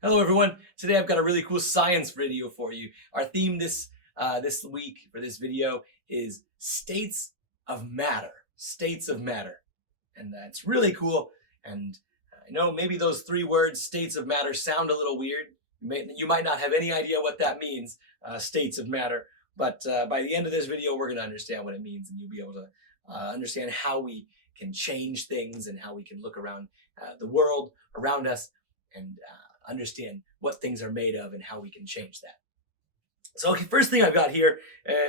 Hello everyone. Today I've got a really cool science video for you. Our theme this week for this video is states of matter. States of matter. And that's really cool. And I know maybe those three words, states of matter, sound a little weird. You might not have any idea what that means, states of matter. But by the end of this video, we're going to understand what it means, and you'll be able to understand how we can change things and how we can look around the world around us and understand what things are made of and how we can change that. So first thing I've got here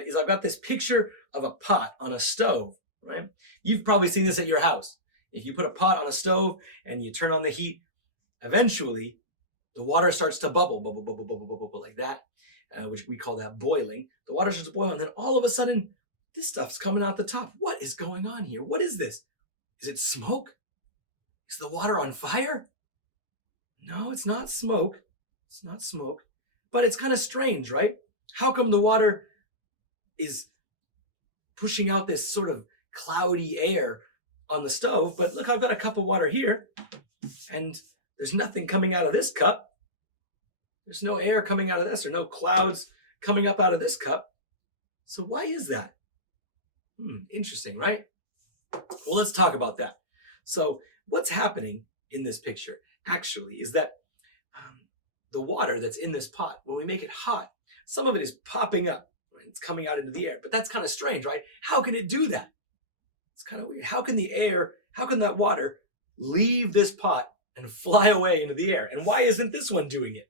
is I've got this picture of a pot on a stove, right? You've probably seen this at your house. If you put a pot on a stove and you turn on the heat, eventually the water starts to bubble like that, which we call that boiling. The water starts to boil, and then all of a sudden, this stuff's coming out the top. What is going on here? What is this? Is it smoke? Is the water on fire? No, it's not smoke. It's not smoke. But it's kind of strange, right? How come the water is pushing out this sort of cloudy air on the stove? But look, I've got a cup of water here, and there's nothing coming out of this cup. There's no air coming out of this, or no clouds coming up out of this cup. So why is that? Interesting, right? Well, let's talk about that. So what's happening in this picture actually is that the water that's in this pot, when we make it hot, some of it is popping up, right? It's coming out into the air, but that's kind of strange, right? How can it do that? It's kind of weird. How can that water leave this pot and fly away into the air? And why isn't this one doing it?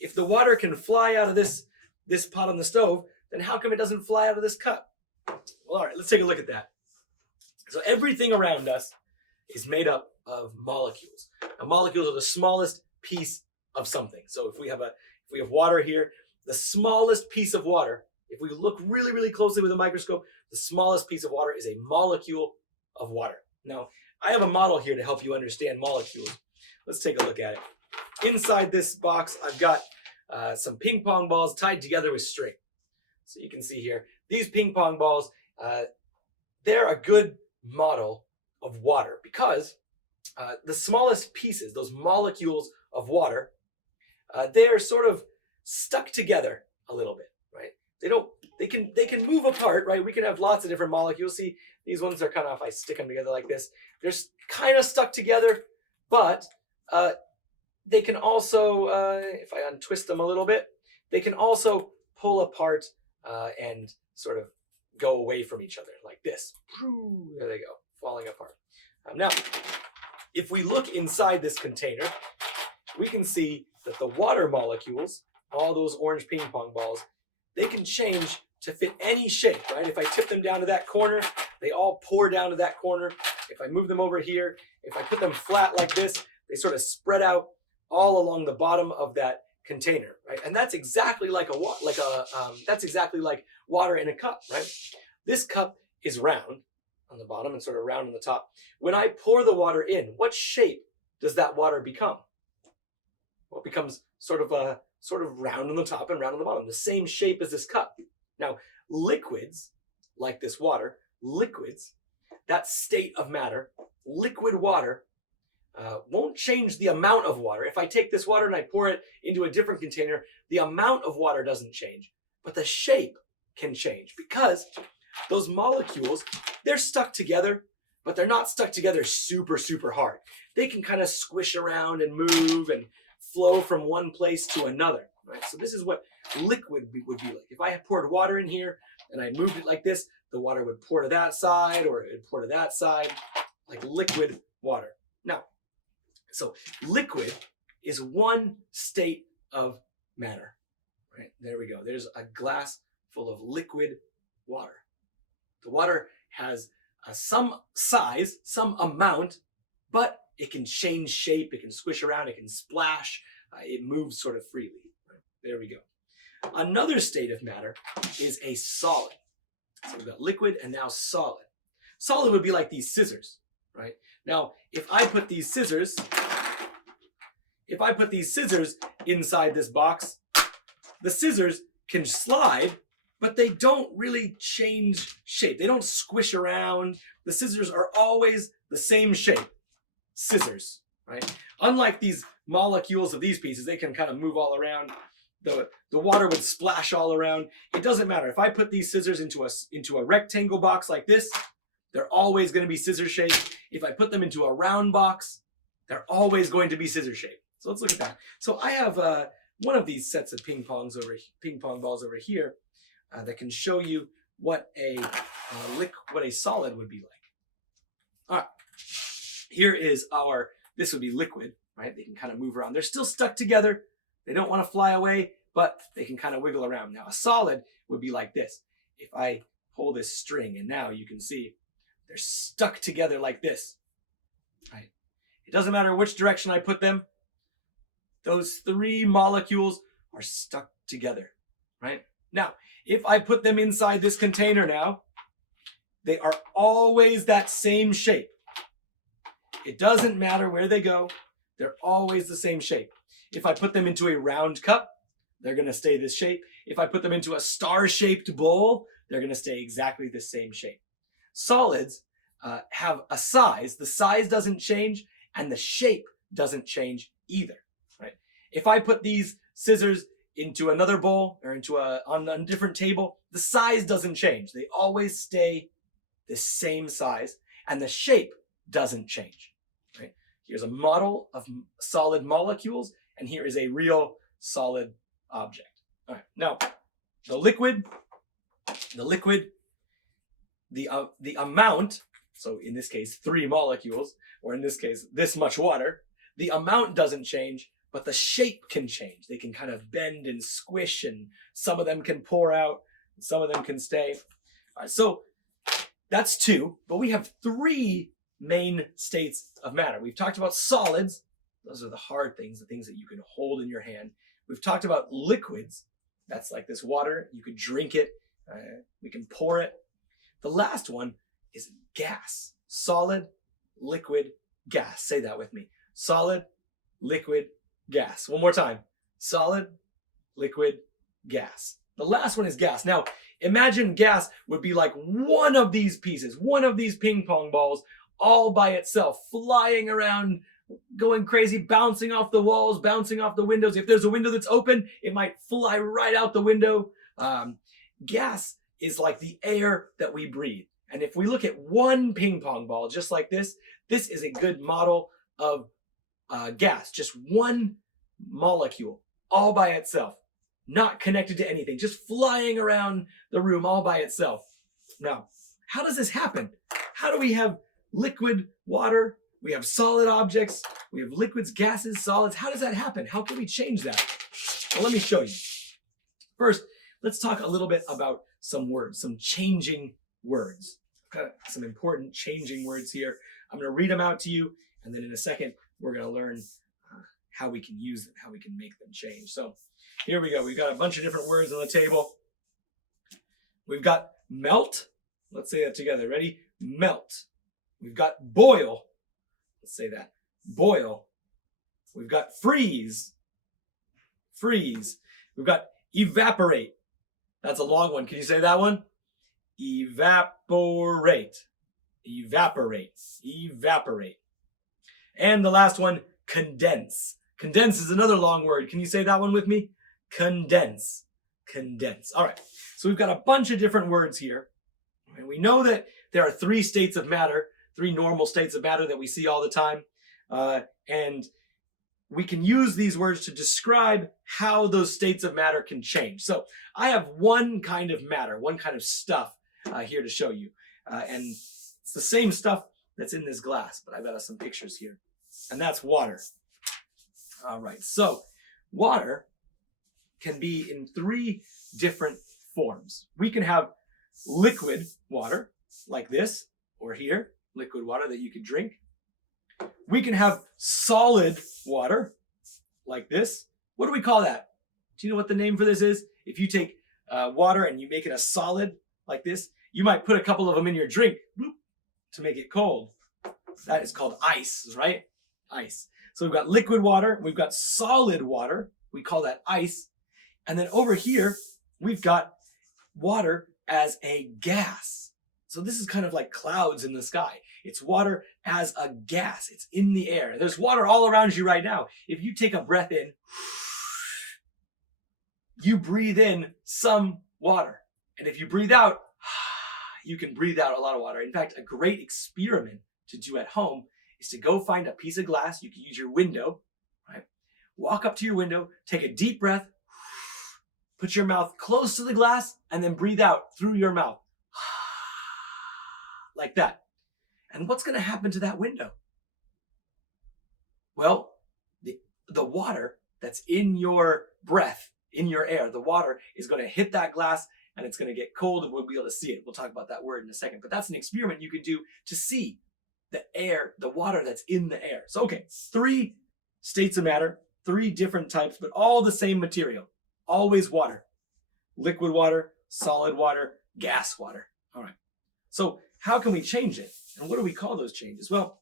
If the water can fly out of this pot on the stove, then how come it doesn't fly out of this cup? Well, all right, let's take a look at that. So everything around us is made up of molecules. Now, molecules are the smallest piece of something. So if we have water here, the smallest piece of water, if we look really, really closely with a microscope, the smallest piece of water is a molecule of water. Now, I have a model here to help you understand molecules. Let's take a look at it. Inside this box, I've got some ping pong balls tied together with string. So you can see here, these ping pong balls, they're a good model of water because the smallest pieces, those molecules of water, they're sort of stuck together a little bit, right? They can move apart, right? We can have lots of different molecules. See, these ones are kind of, if I stick them together like this, they're kind of stuck together, but they can also, if I untwist them a little bit, they can also pull apart and sort of go away from each other like this. There they go, falling apart. Now, if we look inside this container, we can see that the water molecules, all those orange ping pong balls, they can change to fit any shape, right? If I tip them down to that corner, they all pour down to that corner. If I move them over here, if I put them flat like this, they sort of spread out all along the bottom of that container, right? And that's exactly like that's exactly like water in a cup, right? This cup is round on the bottom and sort of round on the top. When I pour the water in, what shape does that water become? Well, it becomes sort of round on the top and round on the bottom, the same shape as this cup. Now, liquids, like this water, that state of matter, liquid water, won't change the amount of water. If I take this water and I pour it into a different container, the amount of water doesn't change, but the shape can change because those molecules, they're stuck together, but they're not stuck together super, super hard. They can kind of squish around and move and flow from one place to another, right? So this is what liquid would be like. If I had poured water in here and I moved it like this, the water would pour to that side or it would pour to that side, like liquid water. Now, so liquid is one state of matter, right? There we go. There's a glass full of liquid water. The water has some size, some amount, but it can change shape, it can squish around, it can splash, it moves sort of freely. Right? There we go. Another state of matter is a solid. So we've got liquid and now solid. Solid would be like these scissors, right? Now, if I put these scissors inside this box, the scissors can slide, but they don't really change shape. They don't squish around. The scissors are always the same shape. Scissors, right? Unlike these molecules of these pieces, they can kind of move all around. The water would splash all around. It doesn't matter. If I put these scissors into a rectangle box like this, they're always going to be scissor shaped. If I put them into a round box, they're always going to be scissor shaped. So let's look at that. So I have one of these sets of ping pong balls over here that can show you what a solid would be like. All right, here is this would be liquid, right? They can kind of move around. They're still stuck together. They don't want to fly away, but they can kind of wiggle around. Now a solid would be like this. If I pull this string, and now you can see they're stuck together like this, right? It doesn't matter which direction I put them. Those three molecules are stuck together, right? Now, if I put them inside this container now, they are always that same shape. It doesn't matter where they go. They're always the same shape. If I put them into a round cup, they're going to stay this shape. If I put them into a star-shaped bowl, they're going to stay exactly the same shape. Solids have a size. The size doesn't change, and the shape doesn't change either, right? If I put these scissors into another bowl or on a different table, the size doesn't change. They always stay the same size, and the shape doesn't change, right? Here's a model of solid molecules, and here is a real solid object. All right, now the liquid, the amount, so in this case 3 molecules, or in this case this much water, the amount doesn't change, but the shape can change. They can kind of bend and squish, and some of them can pour out, and some of them can stay. All right, so that's 2, but we have 3 main states of matter. We've talked about solids. Those are the hard things, the things that you can hold in your hand. We've talked about liquids. That's like this water. You could drink it. We can pour it. The last one is gas. Solid, liquid, gas. Say that with me. Solid, liquid, gas. One more time. Solid, liquid, gas. The last one is gas. Now, imagine gas would be like one of these pieces, one of these ping pong balls, all by itself, flying around, going crazy, bouncing off the walls, bouncing off the windows. If there's a window that's open, it might fly right out the window. Gas is like the air that we breathe. And if we look at one ping pong ball just like this is a good model of gas. Just one molecule all by itself, not connected to anything, just flying around the room all by itself. Now, how does this happen? How do we have liquid water? We have solid objects. We have liquids, gases, solids. How does that happen? How can we change that? Well, let me show you. First, let's talk a little bit about some words, some changing words. I've got some important changing words here. I'm going to read them out to you, and then in a second, we're going to learn how we can use them, how we can make them change. So here we go. We've got a bunch of different words on the table. We've got melt. Let's say that together. Ready? Melt. We've got boil. Let's say that. Boil. We've got freeze. Freeze. We've got evaporate. That's a long one. Can you say that one? Evaporate. Evaporate. Evaporate. And the last one, condense. Condense is another long word. Can you say that one with me? Condense. Condense. All right. So we've got a bunch of different words here. And we know that there are 3 states of matter, 3 normal states of matter that we see all the time. And we can use these words to describe how those states of matter can change. So I have one kind of matter, one kind of stuff here to show you. And it's the same stuff that's in this glass, but I've got some pictures here. And that's water. All right, so water can be in 3 different forms. We can have liquid water, like this, or here, liquid water that you could drink. We can have solid water, like this. What do we call that? Do you know what the name for this is? If you take water and you make it a solid, like this, you might put a couple of them in your drink to make it cold. That is called ice, right? Ice. So we've got liquid water, we've got solid water, we call that ice. And then over here, we've got water as a gas. So this is kind of like clouds in the sky. It's water as a gas. It's in the air. There's water all around you right now. If you take a breath in, you breathe in some water. And if you breathe out, you can breathe out a lot of water. In fact, a great experiment to do at home is to go find a piece of glass. You can use your window, right? Walk up to your window, take a deep breath, put your mouth close to the glass, and then breathe out through your mouth. Like that. And what's going to happen to that window? Well, the water that's in your breath, in your air, the water is going to hit that glass and it's going to get cold and we'll be able to see it. We'll talk about that word in a second. But that's an experiment you can do to see the air, the water that's in the air. So, okay, 3 states of matter, 3 different types, but all the same material. Always water. Liquid water, solid water, gas water. All right. So how can we change it? And what do we call those changes? Well,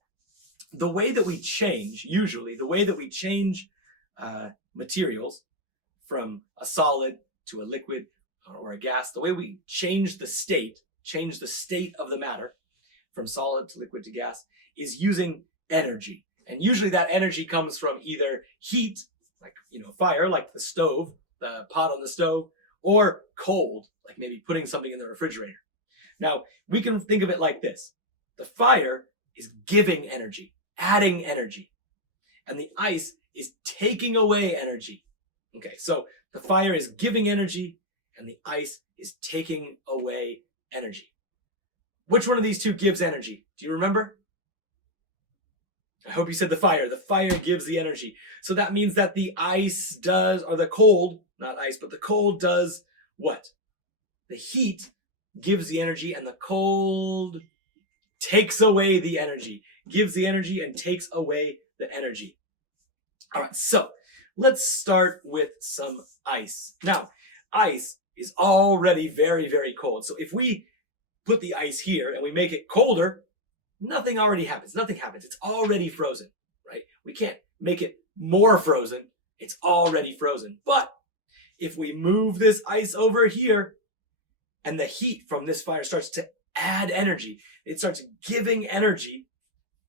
the way that we change, usually, the way that we change materials from a solid to a liquid or a gas, the way we change the state of the matter from solid to liquid to gas is using energy. And usually that energy comes from either heat, like, fire, like the stove, the pot on the stove, or cold, like maybe putting something in the refrigerator. Now, we can think of it like this. The fire is giving energy, adding energy, and the ice is taking away energy. Okay, so the fire is giving energy, and the ice is taking away energy. Which one of these 2 gives energy? Do you remember? I hope you said the fire. The fire gives the energy. So that means that the ice does, or the cold, not ice, but the cold does what? The heat gives the energy and the cold takes away the energy. Gives the energy and takes away the energy. All right, so let's start with some ice. Now, ice is already very, very cold. So if we put the ice here and we make it colder, nothing already happens. Nothing happens. It's already frozen, right? We can't make it more frozen. It's already frozen. But if we move this ice over here and the heat from this fire starts to add energy, it starts giving energy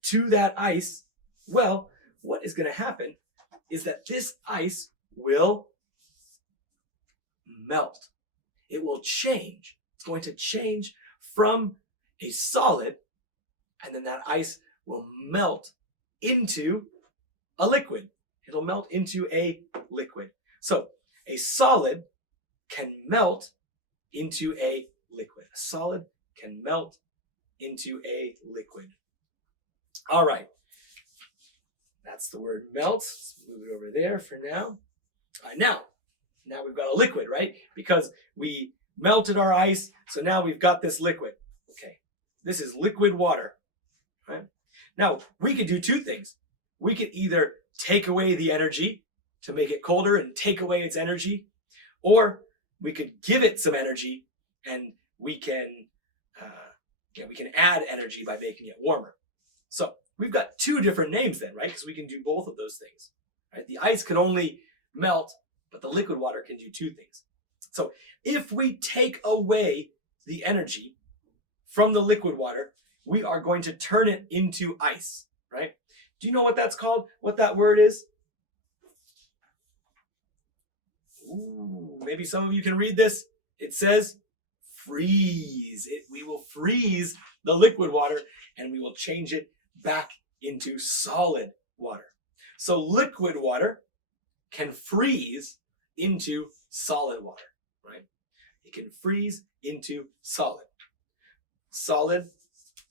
to that ice, well, what is going to happen is that this ice will melt. It will change. It's going to change from a solid, and then that ice will melt into a liquid. It'll melt into a liquid. So a solid can melt into a liquid. A solid can melt into a liquid. All right. That's the word melt. Let's move it over there for now. Now we've got a liquid, right? Because we melted our ice, so now we've got this liquid. Okay, this is liquid water, right? Now, we could do 2 things. We could either take away the energy to make it colder and take away its energy, or we could give it some energy and we can add energy by making it warmer. So we've got 2 different names then, right? Because we can do both of those things, right? The ice can only melt, but the liquid water can do 2 things. So if we take away the energy from the liquid water, we are going to turn it into ice, right? Do you know what that's called? What that word is? Ooh, maybe some of you can read this. It says freeze. We will freeze the liquid water and we will change it back into solid water. So liquid water can freeze into solid water, right? It can freeze into solid. Solid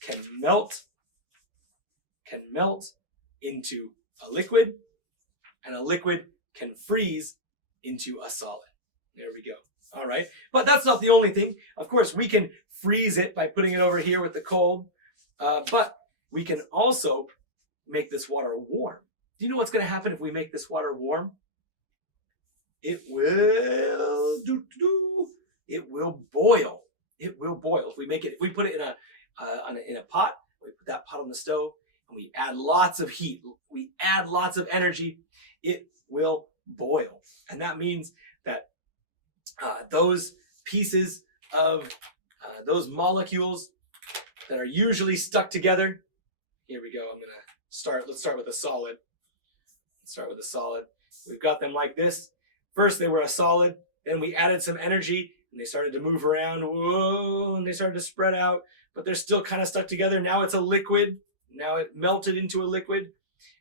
can melt into a liquid, and a liquid can freeze into a solid. There we go. All right. But that's not the only thing. Of course, we can freeze it by putting it over here with the cold, but we can also make this water warm. Do you know what's going to happen if we make this water warm? It will boil. It will boil. If we put it in a pot, we put that pot on the stove, and we add lots of heat, we add lots of energy, it will boil. And that means that those pieces of those molecules that are usually stuck together Here we go. Let's start with a solid. We've got them like this. First they were a solid, then we added some energy and they started to move around. Whoa, and they started to spread out, but they're still kind of stuck together. Now it's a liquid. Now it melted into a liquid.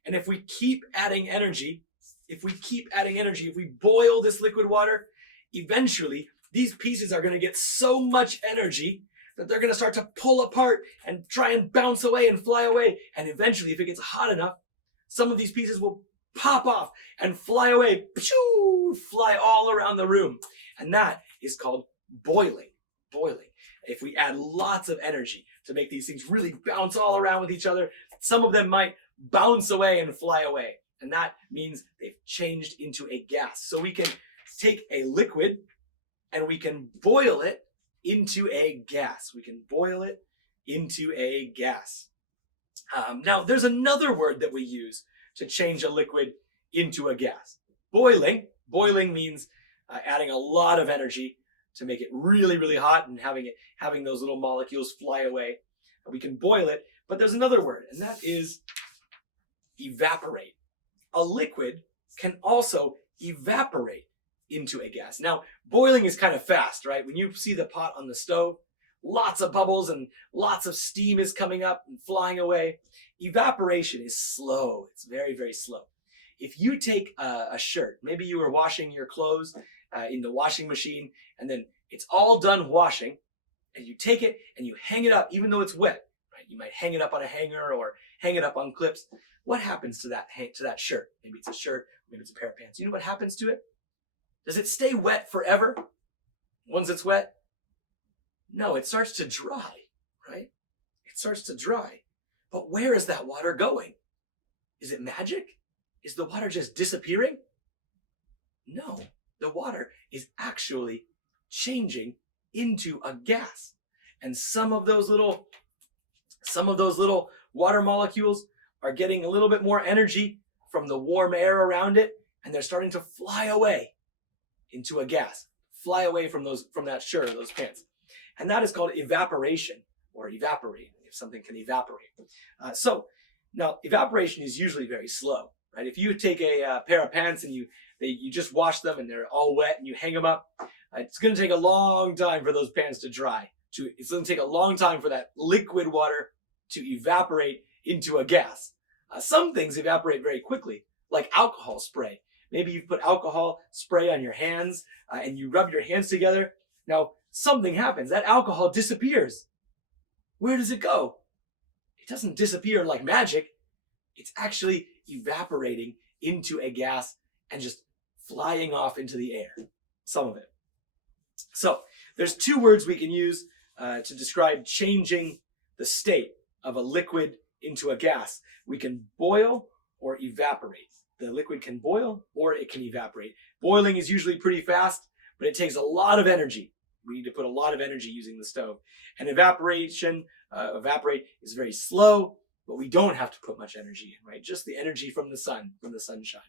And if we keep adding energy, if we boil this liquid water, eventually these pieces are going to get so much energy that they're going to start to pull apart and try and bounce away and fly away. And eventually, if it gets hot enough, some of these pieces will pop off and fly away, fly all around the room. And that is called boiling. If we add lots of energy to make these things really bounce all around with each other, some of them might bounce away and fly away. And that means they've changed into a gas. So we can take a liquid and we can boil it into a gas. Now, there's another word that we use to change a liquid into a gas. Boiling means adding a lot of energy to make it really, really hot and having those little molecules fly away. We can boil it, but there's another word, and that is evaporate. A liquid can also evaporate into a gas. Now, boiling is kind of fast, right? When you see the pot on the stove, lots of bubbles and lots of steam is coming up and flying away. Evaporation is slow. It's very, very slow. If you take a shirt, maybe you were washing your clothes in the washing machine, and then it's all done washing, and you take it and you hang it up, even though it's wet, right? You might hang it up on a hanger or hang it up on clips. What happens to that shirt? Maybe it's a shirt, maybe it's a pair of pants. You know what happens to it? Does it stay wet forever once it's wet? No, it starts to dry, right? It starts to dry. But where is that water going? Is it magic? Is the water just disappearing? No, the water is actually changing into a gas. And some of those little water molecules are getting a little bit more energy from the warm air around it, and they're starting to fly away into a gas, fly away from that shirt or those pants. And that is called evaporation, or evaporate, if something can evaporate. So now evaporation is usually very slow, right? If you take a pair of pants and you just wash them and they're all wet and you hang them up, it's going to take a long time for those pants to dry. It's going to take a long time for that liquid water to evaporate into a gas. Some things evaporate very quickly, like alcohol spray. Maybe you've put alcohol spray on your hands and you rub your hands together. Now, something happens. That alcohol disappears. Where does it go? It doesn't disappear like magic. It's actually evaporating into a gas and just flying off into the air, some of it. So there's two words we can use to describe changing the state of a liquid into a gas. We can boil or evaporate. The liquid can boil or it can evaporate. Boiling is usually pretty fast, but it takes a lot of energy. We need to put a lot of energy using the stove. And evaporate is very slow, but we don't have to put much energy in, right? Just the energy from the sun, from the sunshine.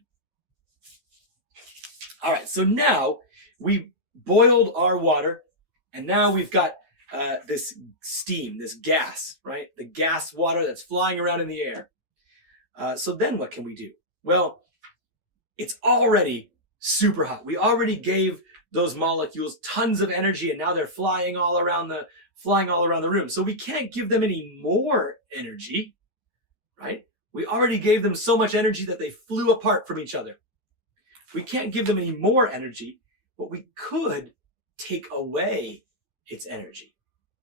All right, so now we boiled our water, and now we've got this steam, this gas, right? The gas water that's flying around in the air. So then what can we do? Well, it's already super hot. We already gave those molecules tons of energy, and now they're flying all around the room. So we can't give them any more energy, right? We already gave them so much energy that they flew apart from each other. We can't give them any more energy, but we could take away its energy.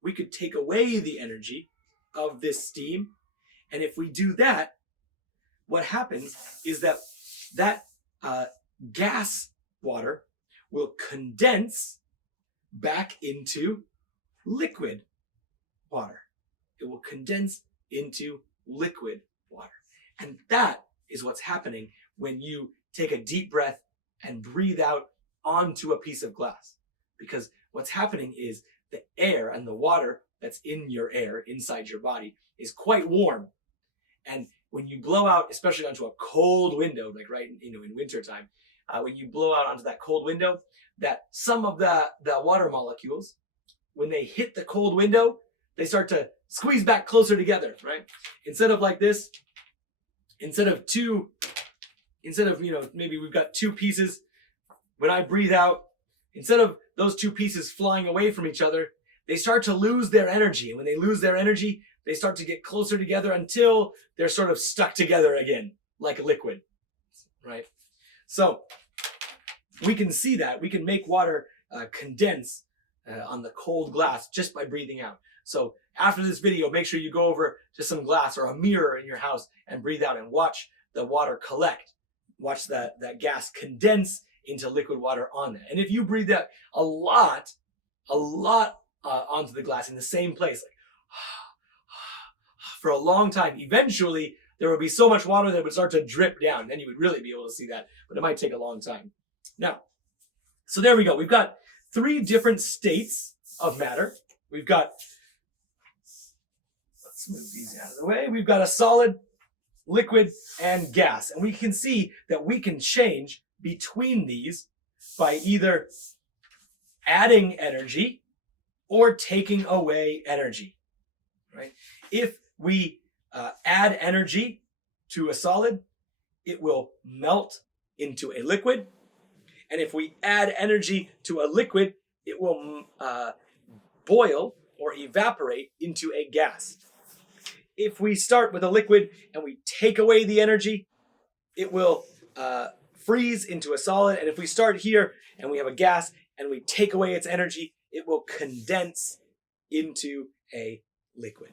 We could take away the energy of this steam, and if we do that, what happens is that gas water will condense back into liquid water. It will condense into liquid water. And that is what's happening when you take a deep breath and breathe out onto a piece of glass. Because what's happening is the air and the water that's in your air inside your body is quite warm. And when you blow out, especially onto a cold window, like right in wintertime, when you blow out onto that cold window, that some of the water molecules, when they hit the cold window, they start to squeeze back closer together, right? Instead of like this, instead of maybe we've got two pieces. When I breathe out, instead of those two pieces flying away from each other, they start to lose their energy. And when they lose their energy, they start to get closer together until they're sort of stuck together again, like a liquid, right? So we can see that. We can make water condense on the cold glass just by breathing out. So after this video, make sure you go over to some glass or a mirror in your house and breathe out and watch the water collect. Watch that gas condense into liquid water on that. And if you breathe out a lot onto the glass in the same place, like for a long time, eventually there would be so much water that it would start to drip down. Then you would really be able to see that, but it might take a long time. Now, so there we go. We've got 3 different states of matter. We've got, let's move these out of the way. We've got a solid, liquid, and gas. And we can see that we can change between these by either adding energy or taking away energy, right? If we add energy to a solid, it will melt into a liquid. And if we add energy to a liquid, it will boil or evaporate into a gas. If we start with a liquid and we take away the energy, it will freeze into a solid. And if we start here and we have a gas and we take away its energy, it will condense into a liquid.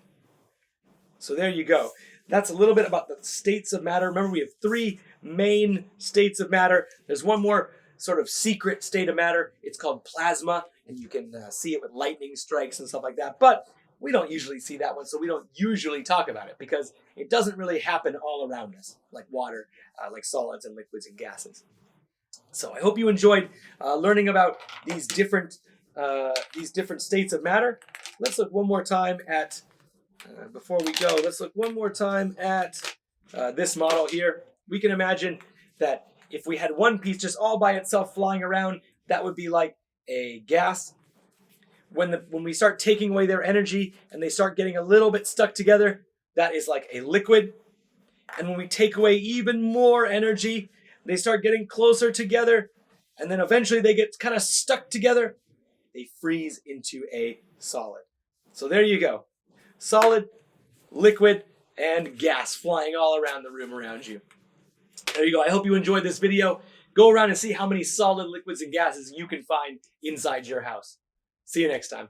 So there you go. That's a little bit about the states of matter. Remember, we have 3 main states of matter. There's one more sort of secret state of matter. It's called plasma, and you can see it with lightning strikes and stuff like that. But we don't usually see that one, so we don't usually talk about it because it doesn't really happen all around us, like water, like solids and liquids and gases. So I hope you enjoyed learning about these different states of matter. Let's look one more time at, before we go, let's look one more time at this model here. We can imagine that if we had one piece just all by itself flying around, that would be like a gas. When we start taking away their energy and they start getting a little bit stuck together, that is like a liquid. And when we take away even more energy, they start getting closer together, and then eventually they get kind of stuck together, they freeze into a solid. So there you go. Solid, liquid, and gas flying all around the room around you. There you go. I hope you enjoyed this video. Go around and see how many solid liquids and gases you can find inside your house. See you next time.